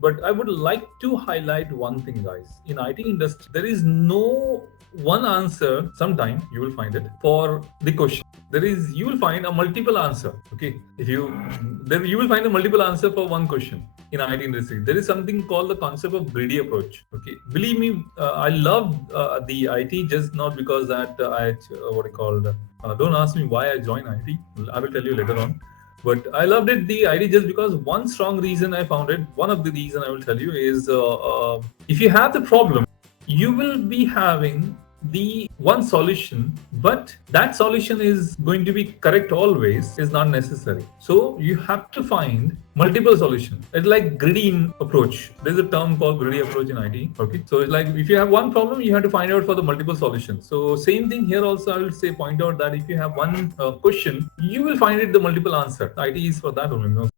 But I would like to highlight one thing, guys. In IT industry, there is no one answer. Sometime you will find it for the question. There is, you will find a multiple answer. Okay, if you then you will find a multiple answer for one question in IT industry. There is something called the concept of greedy approach. Okay, believe me, I love the IT just not because that what I called. Don't ask me why I joined IT. I will tell you later on. But I loved it, the idea, just because one strong reason I found it. One of the reason I will tell you is if you have the problem, you will be having the one solution, but that solution is going to be correct always is not necessary. So you have to find multiple solutions. It's like greedy approach. There's a term called greedy approach in IT. Okay, so it's like if you have one problem, you have to find out for the multiple solutions. So same thing here also. I will say point out that if you have one question, you will find it the multiple answer. IT is for that only.